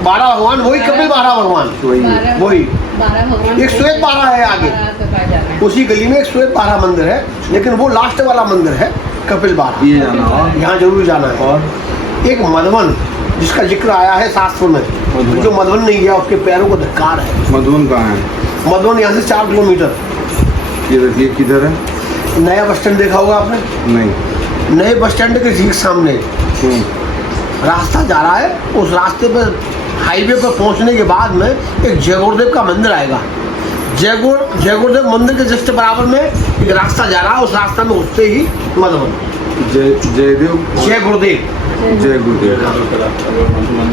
12 भगवान, वही कपिल 12 भगवान, वही 112 है आगे, उसी गली में 112 मंदिर है, लेकिन वो लास्ट वाला मंदिर है कपिल 12। ये जाना है, यहाँ जरूर जाना है। और एक मधुवन जिसका जिक्र आया है शास्त्र में, जो मधुवन नहीं गया उसके पैरों को धिक्कार है। मधुवन कहाँ है? मधुवन यहाँ से 4 किलोमीटर। ये देखिए किधर है? नया बस स्टैंड देखा होगा आपने? नहीं। नए बस स्टैंड के ठीक सामने रास्ता जा रहा है, उस रास्ते पर हाईवे पर पहुंचने के बाद में एक जय गुरुदेव का मंदिर आएगा। जय गुरुदेव मंदिर के जस्ट बराबर में एक रास्ता जा रहा है, उस रास्ता में घुसते ही मधुवन। जय गुरुदेव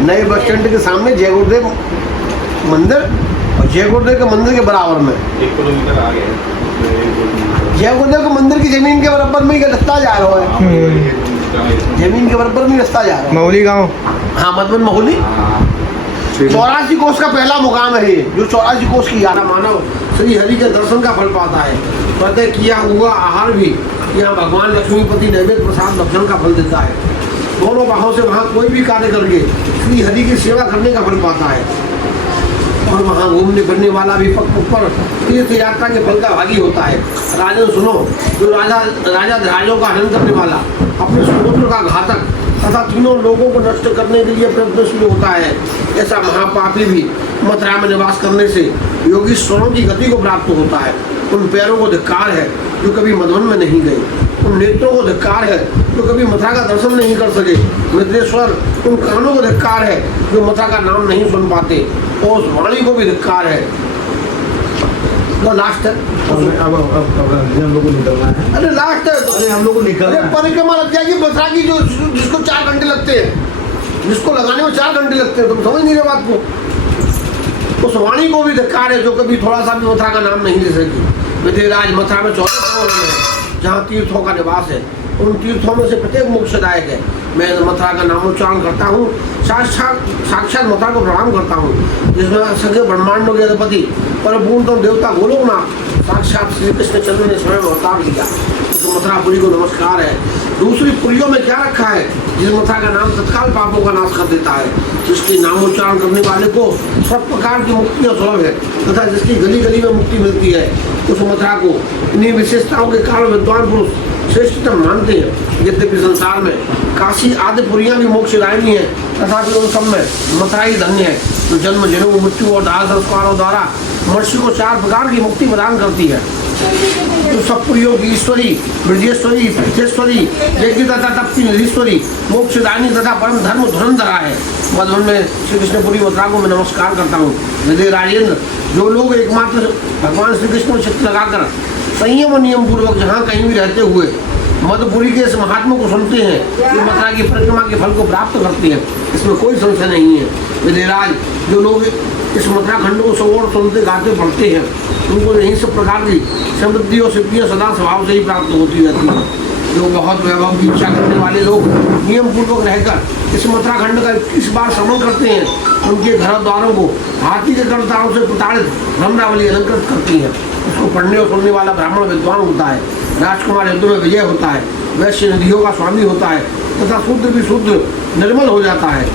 नए बस स्टैंड के सामने जय गुरुदेव मंदिर, और जय गुरुदेव के मंदिर के बराबर में 1 किलोमीटर आगे जय गुरुदेव के मंदिर की जमीन के बराबर में रास्ता जा रहा है। जमीन के बराबर में रास्ता जा रहा है। महुली गांव, हाँ, मधुवन महुली। 84 कोस का पहला मुकाम है ये, जो 84 कोस की यात्रा मानव श्री हरि के दर्शन का फल पाता है। प्रत्येक किया हुआ आहार भी यहाँ भगवान लक्ष्मीपति नैवेद्य प्रसाद दर्शन का फल देता है। दोनों बाहों से वहाँ कोई भी कार्य करके श्री हरि की सेवा करने का फल पाता है, और वहाँ घूमने फिरने वाला भी ऊपर तीर्थ यात्रा के फल का भागी होता है। राजन सुनो, जो राजा ध्यानों का हनन करने वाला, अपने सुपुत्र का घातक तथा तीनों लोगों को नष्ट करने के लिए प्रयत्नशील होता है, ऐसा महापापी भी मथुरा में निवास करने से योगीश्वरों की गति को प्राप्त होता है। उन पैरों को धिक्कार है जो कभी मधुवन में नहीं गए, उन नेत्रों को धिक्कार है जो कभी मथुरा का दर्शन नहीं कर सके, मित्रेश्वर उन कानों को धिक्कार है जो मथुरा का नाम नहीं सुन पाते, और उस वाणी को भी धिक्कार है। वो लास्ट है, अब हम लोग को निकलना है। अरे लास्ट है, अरे हम लोग को निकलना है। परिक्रमा लग जाएगी मथुरा की, जो जिसको 4 घंटे लगते हैं, जिसको लगाने में 4 घंटे लगते हैं, तुम समझ नहीं रहे बात को। उस वाणी को भी धिक्कार है जो कभी थोड़ा सा भी मथुरा का नाम नहीं ले सकी। विधिराज मथुरा में 14 करोड़ है, जहाँ तीर्थों का निवास है, उन तीर्थों में से प्रत्येक मोक्षदायक है। मैं मथुरा का नामोच्चारण करता हूँ, साक्षात मथुरा को प्रणाम करता हूँ, जिसमें सगे ब्रह्मांडों के अधिपति परमपूर्णतम देवता गोलोकनाथ साक्षात श्री कृष्ण चंद्र ने स्वयं अवतार लिया। तो मथुरापुरी को नमस्कार है। दूसरी पुरियों में क्या रखा है? जिस मथुरा का नाम तत्काल पापों का नाश कर देता है, जिसके नामोच्चारण करने वाले को सब प्रकार की मुक्तियाँ सुलभ है, तथा जिसकी गली गली में मुक्ति मिलती है, उस मथुरा को इन्हीं विशेषताओं के कारण विद्वान पुरुष श्रेष्ठतम मानते हैं। यद्यपि संसार में काशी आदि पुरियाँ भी मोक्षदायिनी है, तथापि उन सब में मथुरा ही धन्य है, जो जन्म जन्म मृत्यु और दाह संस्कारों द्वारा मनुष्य को 4 प्रकार की मुक्ति प्रदान करती है। जो सब पुरियों की ईश्वरी, ब्रजेश्वरी, तीर्थेश्वरी, यज्ञ तथा तप्ति निधीश्वरी, मोक्षदायिनी तथा परम धर्म धुरंधरा है। मधुवन में श्री कृष्णपुरी मथुरा को मैं नमस्कार करता हूँ। हृदय राजेंद्र, जो लोग एकमात्र भगवान श्री कृष्ण को चित्त लगाकर संयम और नियम पूर्वक जहाँ कहीं भी रहते हुए मधुपुरी के इस महात्मा को सुनते हैं, ये मथुरा की परिक्रमा के फल को प्राप्त करते हैं, इसमें कोई संशय नहीं है। विधिराज, जो लोग इस मथुरा खंड को सगोर सुनते गाते पढ़ते हैं, उनको यही सब प्रकार की समृद्धि और सिद्धियाँ सदा स्वभाव से ही प्राप्त होती रहती हैं। जो बहुत वैभव की इच्छा करने वाले लोग नियम पूर्वक रहकर इस मथुरा खंड का 21 बार श्रमण करते हैं, उनके घर द्वारों को हाथी के कर्ताओं से प्रताड़ित भ्रमरावली अलंकृत करती है। उसको पढ़ने और सुनने वाला ब्राह्मण विद्वान होता है, राजकुमार युद्ध में विजय होता है, वैश्य निधियों का स्वामी होता है, तथा शूद्र भी शुद्ध निर्मल हो जाता है।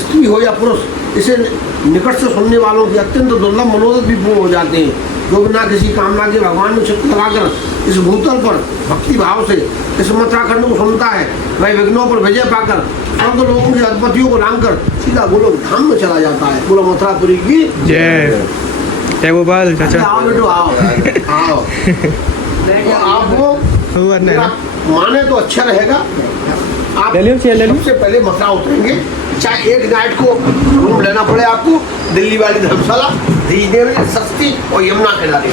स्त्री हो या पुरुष, इसे निकट से सुनने वालों के अत्यंत दुर्लभ मनोरथ भी पूर्ण हो जाते हैं। जो बिना किसी कामना के भगवान में चित्त लगाकर इस भूतल पर भक्ति भाव से इस मथुरा खंड को सुनता है, वह विघ्नों पर विजय पाकर स्वर्ग लोगों के अधिपतियों को लांघकर सीधा गोलोक धाम में चला जाता है। बोलो मथुरापुरी की जय। जय गोपाल चाचा। आओ बेटो, आओ आओ। तो आपको माने तो अच्छा रहेगा। आप सबसे पहले मथुरा उतरेंगे, चाहे एक नाइट को रूम लेना पड़े आपको, दिल्ली वाली धर्मशाला रीजनेबल सस्ती और यमुना किनारे।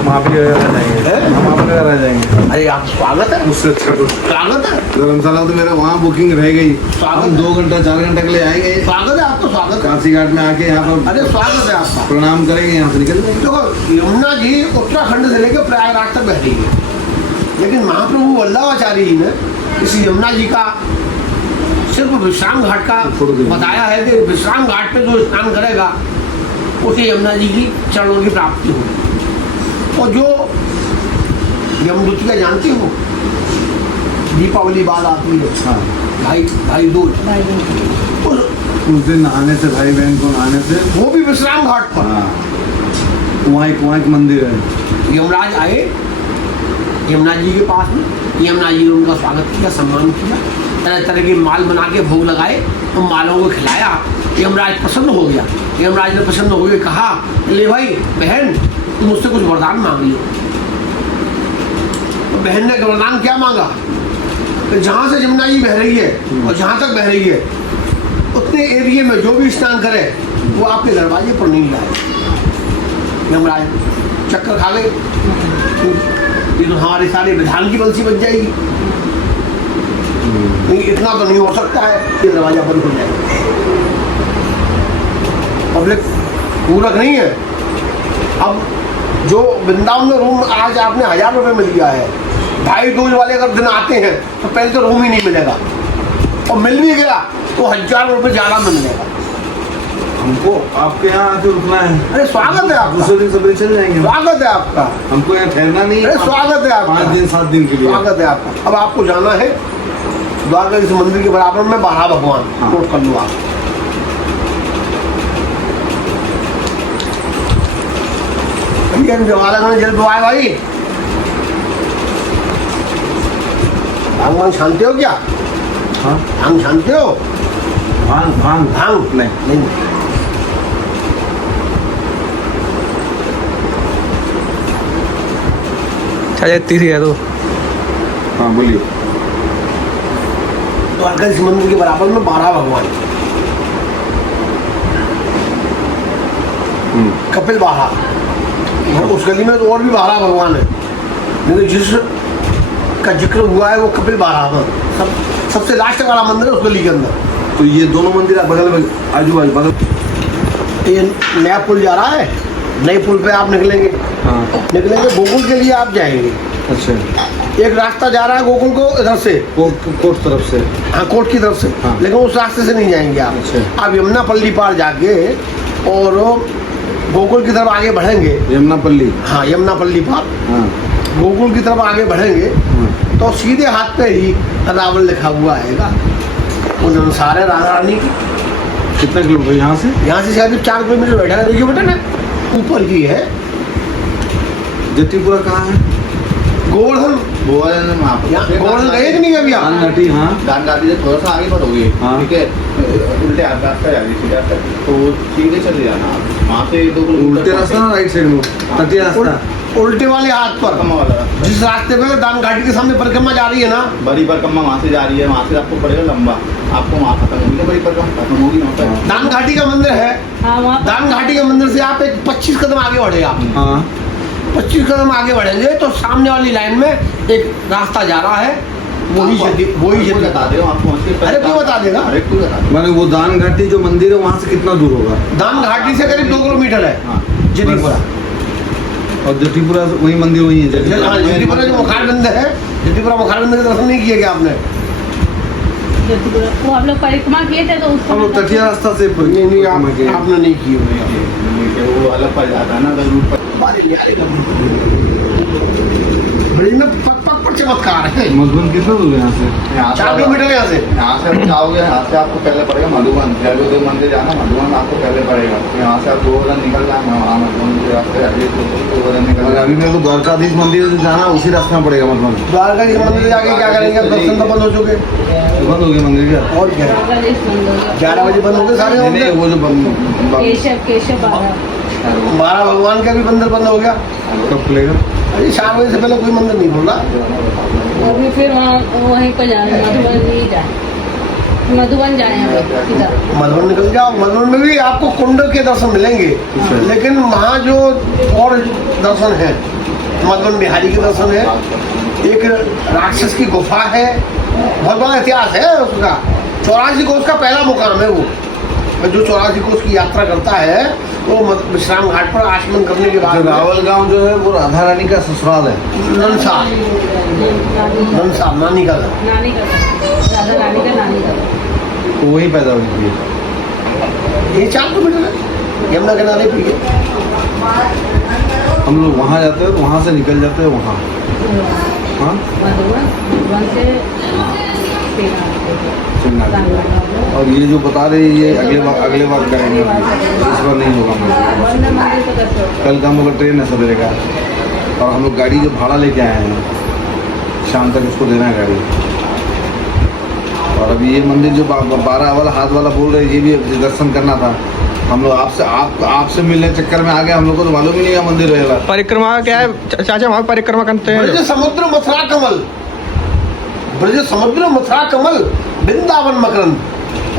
वहाँ भी रह जाएंगे। अरे आप स्वागत है, उससे अच्छा कुछ स्वागत है। धर्मशाला तो मेरा वहाँ बुकिंग रह गई। हम 2 घंटा 4 घंटे के लिए आएंगे। स्वागत है आपको, स्वागत है। काशी घाट में आके यहाँ पर अरे स्वागत है आपका, प्रणाम करेंगे, यहाँ से निकल जाएंगे। देखो यमुना जी उत्तराखंड से लेकर प्रयागराज तक बह रही है, लेकिन महाप्रभु वल्लभाचार्य जी ने इस यमुना जी का सिर्फ विश्राम घाट का बताया है कि विश्राम घाट पे जो स्नान करेगा उसे यमुना जी की चरणों की प्राप्ति होगी। और जो यमदूतिका जानती हो, दीपावली बाद आती है, हाँ भाई भाई दूज, उस दिन नहाने से, भाई बहन को नहाने से, वो भी विश्राम घाट पर। हाँ वहाँ एक मंदिर है। यमराज आए यमुना जी के पास में, यमुना जी ने उनका स्वागत किया, सम्मान किया, तरह तरह के माल बना के भोग लगाए, उन मालों को खिलाया। यमराज प्रसन्न हो गया। यमराज ने प्रसन्न हो गए कहा, ले भाई बहन तुम मुझसे कुछ वरदान मांग लो। तो बहन ने वरदान क्या मांगा कि जहाँ से यमुना जी बह रही है और जहाँ तक बह रही है उतने एरिया में जो भी स्नान करे वो आपके दरवाजे पर नहीं जाए। यमराज चक्कर खा गए, ये तो हमारे सारे विधान की बंसी बच जाएगी, नहीं इतना तो नहीं हो सकता है, ये दरवाजा बंद हो जाएगा। पब्लिक पूरक नहीं है। अब जो वृंदावन में रूम आज आपने 1000 रुपये में लिया है, भाई दूज वाले अगर दिन आते हैं तो पहले तो रूम ही नहीं मिलेगा, और मिल भी गया तो 1000 रुपये ज़्यादा में मिलेगा। हमको आपके यहाँ आके रुकना है। अरे स्वागत है आपका, दूसरे दिन सवेरे चल जाएंगे। स्वागत है आपका, हमको यहाँ ठहरना नहीं अरे है। स्वागत है आपका, 5 दिन 7 दिन के लिए स्वागत है आपका। अब आपको जाना है द्वारकाधीश मंदिर के बराबर में 12 भगवान, हाँ। नोट कर लो आप। जल तो आए भाई, भांग छानते हो क्या? हाँ भांग छानते हो? भांग भांग भांग नहीं। चाचा इतनी सी है तो हाँ बोलिए। द्वारकाधीश मंदिर के बराबर में 12 भगवान, कपिल बाहा, उस गली में तो और भी 12 भगवान है, लेकिन जिस का जिक्र हुआ है वो कपिल बाहा में सबसे लास्ट वाला मंदिर है उस गली के अंदर। तो ये दोनों मंदिर आप बगल में, आजू बाजू बगल। ये नया पुल जा रहा है, नए पुल पे आप निकलेंगे, हाँ निकलेंगे गोकुल के लिए आप जाएंगे। अच्छा, एक रास्ता जा रहा है गोकुल को इधर से, कोर्ट तरफ से। हाँ कोर्ट की तरफ से, हाँ। लेकिन उस रास्ते से नहीं जाएंगे आप। अच्छा। आप यमुना पल्ली पार जाके और गोकुल की तरफ आगे बढ़ेंगे। यमुना पल्ली, हाँ यमुना पल्ली पार हाँ गोकुल की तरफ आगे बढ़ेंगे हाँ। तो सीधे हाथ पे ही रावण लिखा हुआ आएगा, वो अनुसार है राधा रानी की। कितना किलोमीटर यहाँ से? यहाँ से शायद 4 किलोमीटर बैठा है, देखिए बेटा ना ऊपर की है। जट्टीपुरा कहाँ है? गोवर्धन, गोवर्धन गए कि नहीं अभी आप? घाटी, हाँ दानगाड़ी से थोड़ा सा आगे बढ़ोगे, हाँ। ठीक है, उल्टे रास्ता जाएगी सीधा तक, तो सीधे चले जाना आप वहाँ से 2 किलोमीटर। उल्टे रास्ता ना राइट साइड में, तटीय रास्ता। उल्टे वाले हाथ पर परिक्रमा वाला रास्ता। जिस रास्ते पे दान घाटी के सामने परिक्रमा जा रही है ना, बड़ी परिक्रमा वहाँ से जा रही है, वहाँ से आपको पड़ेगा लंबा, आपको वहाँ खत्म होगी, बड़ी परिक्रमा खत्म होगी वहाँ पर। दान घाटी का मंदिर है। हाँ वहाँ दान घाटी के मंदिर से आप एक 25 कदम आगे बढ़े आप, हाँ 25 कदम आगे बढ़ेंगे तो सामने वाली लाइन में एक रास्ता जा रहा है, वही आपको बता दे आपको वहाँ से। अरे क्यों बता देगा? अरे क्यों बता दे। मैंने वो दान घाटी जो मंदिर है वहाँ से कितना दूर होगा? दान घाटी से करीब 2 किलोमीटर है हाँ। जटीपुरा। और जटीपुरा वही मंदिर वही है। हाँ जटीपुरा जो मुखारबिंद है, जटीपुरा मुखारबिंद के दर्शन नहीं किए क्या आपने? वो हम लोग परिक्रमा किए थे तो उस हम लोग तटीय रास्ता से नहीं आपने नहीं किए हुए। वो अलग पड़ जाता है ना, अगर रूट पर बड़ी में पक पर चमत्कार है। मधुबन कितना दूर है यहाँ से? यहाँ से 4 किलोमीटर यहाँ से। यहाँ से आप जाओगे, यहाँ से आपको पहले पड़ेगा मधुबन, जैविदेव मंदिर जाना, मधुबन आपको पहले पड़ेगा। यहाँ से आप गोवर्धन निकल जाना, वहाँ मधुबन के रास्ते गोवर्धन निकल अगर जाना। अभी मेरे को द्वारकाधीश मंदिर जाना उसी रास्ते में पड़ेगा मधुबन। द्वारकाधीश मंदिर जाके क्या करेंगे? दर्शन तो बंद हो चुके, बंद हो गया मंदिर क्या? और क्या है? 11 बजे बंद हो गए सारे नहीं, मंदिर। वो जो केशव 12 भगवान का भी मंदिर बंद हो गया। कब खुलेगा? अरे 4 बजे से पहले कोई मंदिर नहीं खोला। अभी फिर वहाँ वहीं पर जाना, मधुबन नहीं जाए, मधुबन जाए अभी सीधा। मधुबन निकल जाओ, मधुबन में भी आपको कुंड के दर्शन मिलेंगे, लेकिन वहाँ जो और दर्शन है, मधुबन बिहारी के दर्शन है, एक राक्षस की गुफा है, बहुत बड़ा इतिहास है उसका। 84 कोस का पहला मुकाम है वो, जो 84 कोस की यात्रा करता है वो विश्राम घाट पर आचमन करने के बाद रावल गांव जो है वो राधा रानी का ससुराल है। ननसा नानी का घर। नानी का राधा रानी का नानी का। तो वही पैदा हुई थी। ये 4 किलोमीटर है यमुना किनारे पे ही है। हम लोग वहाँ जाते हैं तो वहाँ से निकल जाते हैं वहाँ। हाँ मधुबन से चंगा। और ये जो बता रहे हैं ये अगले बार करेंगे, इस बार नहीं होगा मेरे को। कल का हम लोग का ट्रेन है सवेरे का, और हम लोग गाड़ी जो भाड़ा लेके आए हैं, शाम तक उसको देना है गाड़ी। और अभी ये मंदिर जो 12 वाला हाथ वाला बोल रहे हैं, ये भी दर्शन करना था। हम लोग आपसे मिलने चक्कर में आ गए, हम लोग को तो मालूम ही नहीं है मंदिर रहेगा। परिक्रमा क्या है चाचा, वहाँ परिक्रमा करते हैं? ब्रज समुद्र मथुरा कमल, ब्रज समुद्र मथुरा कमल, वृंदावन मकरंद,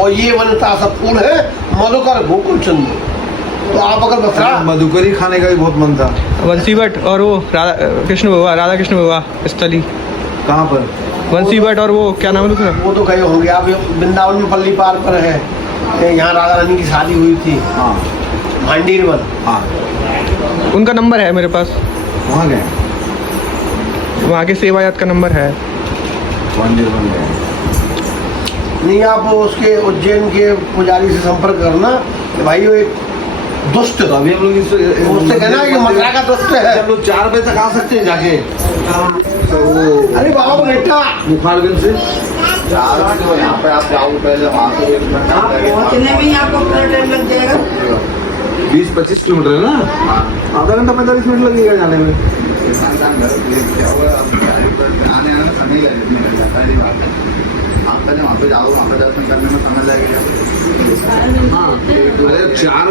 और ये वनता सब फूल है मधुकर गोकुल चंद्र। तो आप अगर मथुरा मधुकरी खाने का भी बहुत मन था। बंसी भट्ट और वो राधा कृष्ण विवाह स्थली कहाँ पर? बंसी भट्ट और वो क्या नाम है दूसरा? वो तो गए होंगे आप। वृंदावन में पल्ली पार पर है, यहाँ राधा रानी की शादी हुई थी, हाँ भांडीरवन। हाँ, उनका नंबर है मेरे पास, वहाँ गए, वहाँ के सेवायात का नंबर है। मंदिर बन गए। नहीं, आप उसके उज्जैन के पुजारी से संपर्क करना कि भाई वो एक दुष्ट, तो अभी हम लोग उससे कहना कि मथुरा का दुष्ट है। हम लोग 4 बजे तक आ सकते हैं जाके। अरे बाबा बेटा, मुखारगंज से 4 बजे तो यहाँ पे आप जाओ, पहले वहाँ से 1 घंटा पहुंचने में ही आपको कितना टाइम लग जाएगा? 20-25 किलोमीटर है ना, आधा घंटा 45 मिनट लगेगा जाने में। क्या हुआ, आने में समय निकल जाता है। बात है, आप पहले वहाँ पे जाओ, वहाँ पे दर्शन करने में समय लगेगा। हाँ, अरे 4